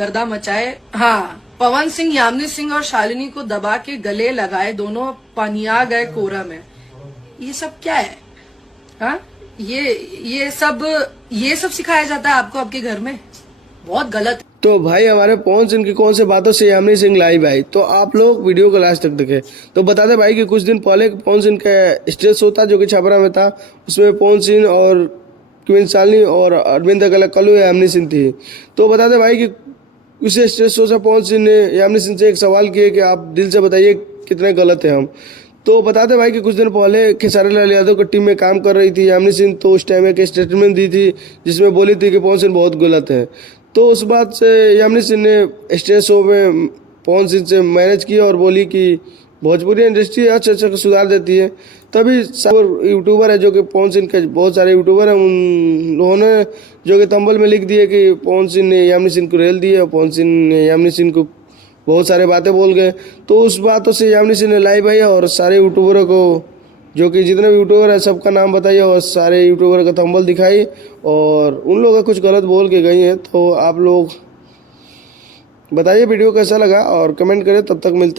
गर्दा मचाए। हाँ, पवन सिंह, यामिनी सिंह और शालिनी को दबा के गले लगाए, दोनों पनिया गए कोरा में। ये सब क्या है? हाँ, ये सब सिखाया जाता है आपको आपके घर में? बहुत गलत है। तो भाई हमारे पवन सिंह की कौन से बातों से यामिनी सिंह लाई भाई, तो आप लोग वीडियो को लास्ट तक देखें। तो बता दें भाई कि कुछ दिन पहले पवन सिंह का स्टेज शो था जो कि छपरा में था। उसमें पवन सिंह और क्वीन शालिनी और अरविंद कल्लू यामिनी सिंह थी। तो बता दें भाई कि उस स्टेज शो से पवन सिंह ने यामिनी सिंह से एक सवाल किए कि आप दिल से बताइए कितने गलत हैं हम। तो बता दें भाई कि कुछ दिन पहले खेसारी लाल यादव की टीम में काम कर रही थी यामिनी सिंह, तो उस टाइम एक स्टेटमेंट दी थी जिसमें बोली थी कि पवन सिंह बहुत गलत है। तो उस बात से यामिनी सिंह ने स्टेज शो में पवन सिंह से मैनेज किया और बोली कि भोजपुरी इंडस्ट्री अच्छा अच्छा सुधार देती है। तभी सब यूट्यूबर है जो कि पवन सिंह के बहुत सारे यूट्यूबर हैं, उन लोगों ने जो कि तंबल में लिख दिए कि पवन सिंह ने यामिनी सिंह को रेल दी है, पवन सिंह ने यामिनी सिंह को बहुत सारे बातें बोल गए। तो उस बातों से यामिनी सिंह ने लाई भाई और सारे यूट्यूबरों को, जो कि जितने भी यूट्यूबर है सबका नाम बताइए और सारे यूट्यूबर का थंबनेल दिखाई और उन लोगों का कुछ गलत बोल के गई हैं। तो आप लोग बताइए वीडियो कैसा लगा और कमेंट करें। तब तक मिलते